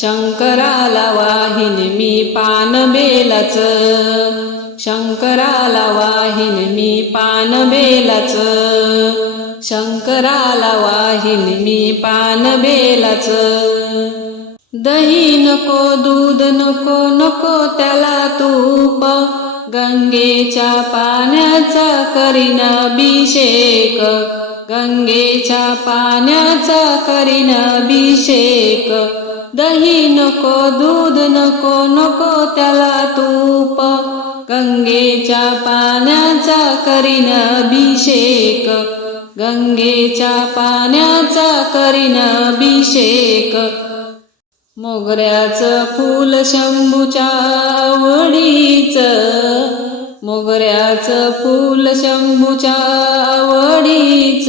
शंकराला वाहिन मी पान बेलाच. शंकराला वाहिन मी पान बेलाच. शंकराला वाहिन मी पान बेलाच. दही नको दूध नको नको त्याला तूप. गंगेच्या पाण्याचा करीना अभिषेक. गंगेच्या पाण्याचा करीना अभिषेक. दही नको दूध नको नको त्याला तूप. गंगेच्या पाण्याचा करीन अभिषेक. गंगेच्या पाण्याचा करीन अभिषेक. मोगऱ्याचं फूल शंभूच्या आवडीच. मोगऱ्याचं फूल शंभूच्या आवडीच.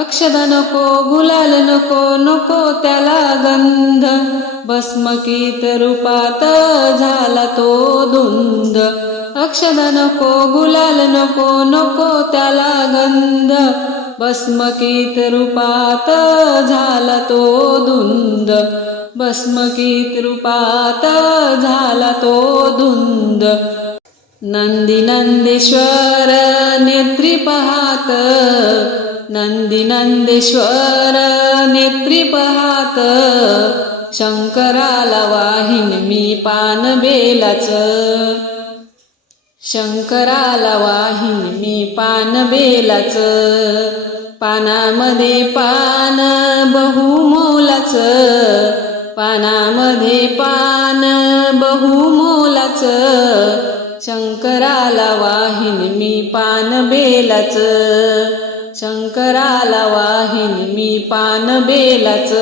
अक्षद नको गुलाल नको नको त्याला गंध. भस्मकीत रूपात झाला तो धुंद. अक्षद नको गुलाल नको नको त्याला गंध. भस्मकीत रूपात झाला तो धुंद. भस्मकीत रूपात झाला तो धुंद. नंदीनंदेश्वर नेत्री पहात. नंदीनंदेश्वर नेत्री पहात. शंकराला वाहीन मी पान बेलाच. शंकराला वाहीन मी पान बेलाच. पानामध्ये पान बहुमोलाच. पानामध्ये पान बहुमोलाच. शंकराला वाहिन मी पान बेलाच. शंकराला वाहिन मी पान बेलाच.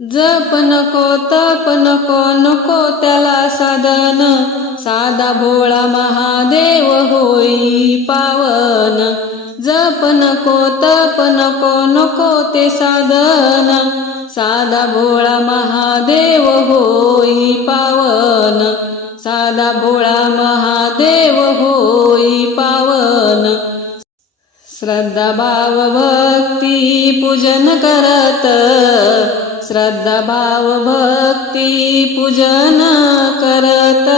जप नको तप नको नको त्याला साधन. साधा भोळा महादेव होई पावन. जप नको तप नको नको ते साधन. साधा भोळा महादेव होई पावन. भोळा महादेव होई पावन. श्रद्धा भाव भक्ती पूजन करत. श्रद्धा भाव भक्ती पूजन करत.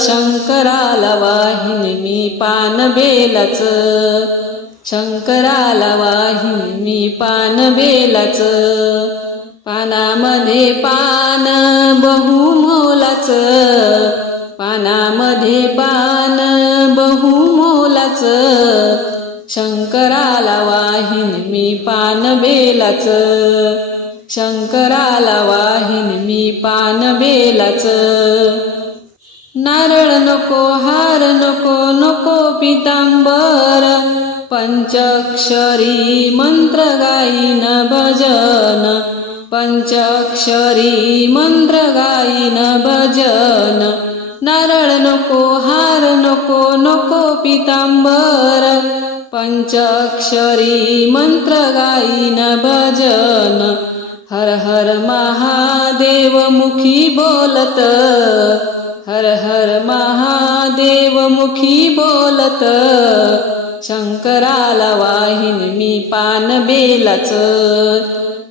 शंकराला वाहिनी मी पान बेलाच. शंकराला वाहिनी मी पान बेलाच. पानामध्ये पान बहुमोलाच. पानामध्ये पान बहुमोलाच. शंकराला वाहिन मी पान बेलाच शंकराला वाहिन मी पान बेलाच नारळ नको हार नको नको पितांबर. पंचक्षरी मंत्र गाईन भजन. पंचक्षरी मंत्र गाईन भजन. नारळ नको हार नको नको पितांबर. पंचक्षरी मंत्र गाईन भजन. हर हर महादेव मुखी बोलत. हर हर महादेव मुखी बोलत. शंकराला वाहिन मी पान बेलाच.